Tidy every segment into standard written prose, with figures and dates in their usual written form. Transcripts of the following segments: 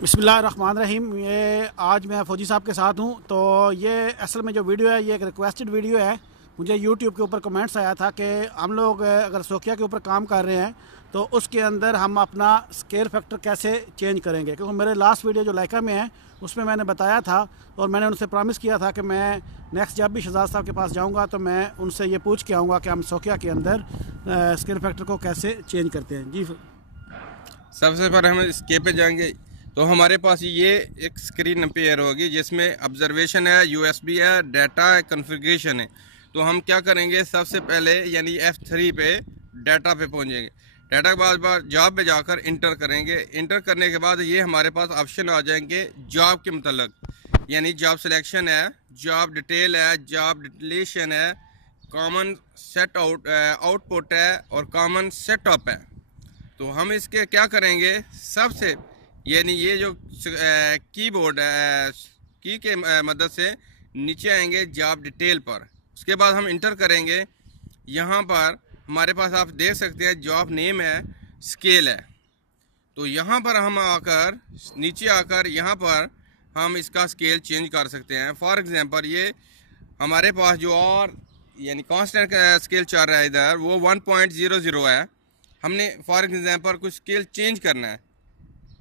बिस्मिल्लाहिर्रहमानिर्रहीम। ये आज मैं फ़ौजी साहब के साथ हूँ। तो ये असल में जो वीडियो है ये एक रिक्वेस्टेड वीडियो है। मुझे यूट्यूब के ऊपर कमेंट्स आया था कि हम लोग अगर सोकिया के ऊपर काम कर रहे हैं तो उसके अंदर हम अपना स्केल फैक्टर कैसे चेंज करेंगे, क्योंकि मेरे लास्ट वीडियो जो लाइका में है उसमें मैंने बताया था और मैंने उनसे प्रॉमिस किया था कि मैं नेक्स्ट जब भी शहजाद साहब के पास जाऊँगा तो मैं उनसे ये पूछ के आऊँगा कि हम सोकिया के अंदर स्केल फैक्टर को कैसे चेंज करते हैं। जी, सबसे पहले हम इसके पे जाएंगे तो हमारे पास ये एक स्क्रीन पेयर होगी जिसमें ऑब्जर्वेशन है, यूएसबी है, डाटा है, कॉन्फ़िगरेशन है। तो हम क्या करेंगे, सबसे पहले यानी F3 पे डाटा पे पहुंचेंगे। डाटा के बाद जॉब पे जाकर इंटर करेंगे। इंटर करने के बाद ये हमारे पास ऑप्शन आ जाएंगे जॉब के मतलब, यानी जॉब सिलेक्शन है, जॉब डिटेल है, जॉब डिलीशन है, कॉमन सेट आउटपुट है और कॉमन सेटअप है। तो हम इसके क्या करेंगे, सबसे यानी ये जो कीबोर्ड की के मदद से नीचे आएंगे जॉब डिटेल पर। उसके बाद हम इंटर करेंगे। यहाँ पर हमारे पास आप देख सकते हैं जॉब नेम है, स्केल है। तो यहाँ पर हम आकर नीचे आकर यहाँ पर हम इसका स्केल चेंज कर सकते हैं। फॉर एग्जांपल ये हमारे पास जो और यानी कांस्टेंट स्केल चल रहा है इधर वो 1.00 है। हमने फॉर एग्जांपल कुछ स्केल चेंज करना है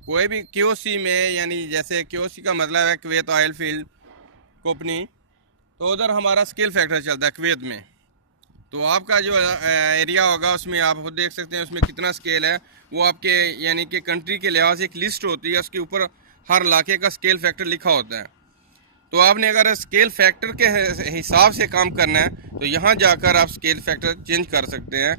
कोई भी क्यूसी में, यानी जैसे क्यूसी का मतलब है कुवैत ऑयल फील्ड कंपनी, तो उधर हमारा स्केल फैक्टर चलता है कुवैत में। तो आपका जो एरिया होगा उसमें आप खुद देख सकते हैं उसमें कितना स्केल है। वो आपके यानी कि कंट्री के लिहाज से एक लिस्ट होती है, उसके ऊपर हर इलाके का स्केल फैक्टर लिखा होता है। तो आपने अगर स्केल फैक्टर के हिसाब से काम करना है तो यहाँ जाकर आप स्केल फैक्टर चेंज कर सकते हैं।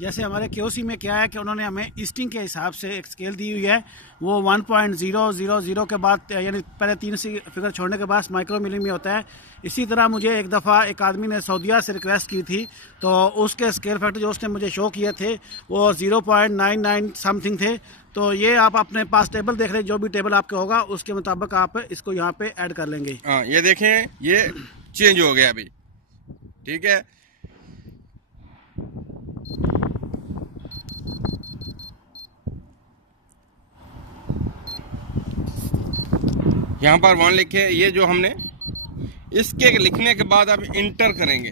जैसे हमारे क्यूसी में क्या है कि उन्होंने हमें ईस्टिंग के हिसाब से एक स्केल दी हुई है, वो 1.000 के बाद यानी पहले 3 से फिगर छोड़ने के बाद माइक्रो मिली में होता है। इसी तरह मुझे एक दफ़ा एक आदमी ने सऊदीया से रिक्वेस्ट की थी, तो उसके स्केल फैक्टर जो उसने मुझे शो किए थे वो 0.99 समथिंग थे। तो ये आप अपने पास टेबल देख रहे हैं, जो भी टेबल आपके होगा उसके मुताबिक आप इसको यहाँ पे ऐड कर लेंगे। हाँ, ये देखें ये चेंज हो गया अभी, ठीक है। यहाँ पर 1 लिखे, ये जो हमने इसके लिखने के बाद आप इंटर करेंगे।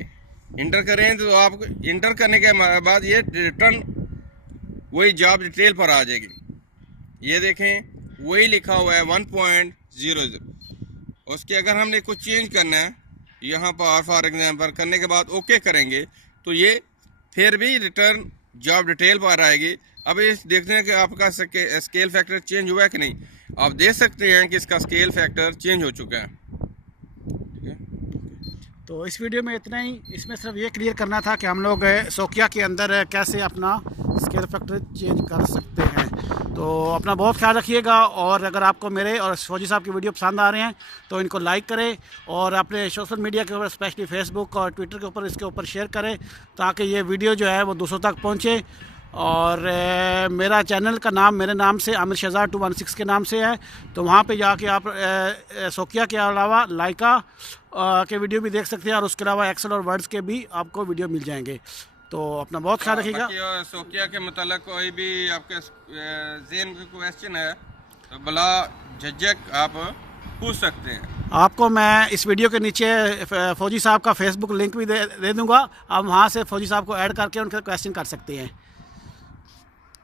इंटर करें तो आप इंटर करने के बाद ये रिटर्न वही जॉब डिटेल पर आ जाएगी। ये देखें वही लिखा हुआ है 1.00। उसके अगर हमने कुछ चेंज करना है यहाँ पर फॉर एग्जांपल करने के बाद ओके करेंगे तो ये फिर भी रिटर्न जॉब डिटेल पर आएगी। अब इस देखते हैं कि आपका स्केल फैक्टर चेंज हुआ है कि नहीं। आप देख सकते हैं कि इसका स्केल फैक्टर चेंज हो चुका है। तो इस वीडियो में इतना ही। इसमें सिर्फ ये क्लियर करना था कि हम लोग सोकिया के अंदर कैसे अपना स्केल फैक्टर चेंज कर सकते हैं। तो अपना बहुत ख्याल रखिएगा, और अगर आपको मेरे और फौजी साहब की वीडियो पसंद आ रहे हैं तो इनको लाइक करें और अपने सोशल मीडिया के ऊपर स्पेशली फेसबुक और ट्विटर के ऊपर इसके ऊपर शेयर करें ताकि ये वीडियो जो है वो दूसरों तक पहुँचे। और मेरा चैनल का नाम मेरे नाम से आमिर शहजाद 216 के नाम से है, तो वहाँ पे जाके आप सोकिया के अलावा लाइका के वीडियो भी देख सकते हैं और उसके अलावा एक्सेल और वर्ड्स के भी आपको वीडियो मिल जाएंगे। तो अपना बहुत ख्याल रखिएगा। सोकिया के मतलब कोई भी आपके ज़हन में क्वेश्चन है तो भला झिझक आप पूछ सकते हैं। आपको मैं इस वीडियो के नीचे फ़ौजी साहब का फेसबुक लिंक भी दे दूँगा। आप वहाँ से फ़ौजी साहब को ऐड करके उनके क्वेश्चन कर सकते हैं।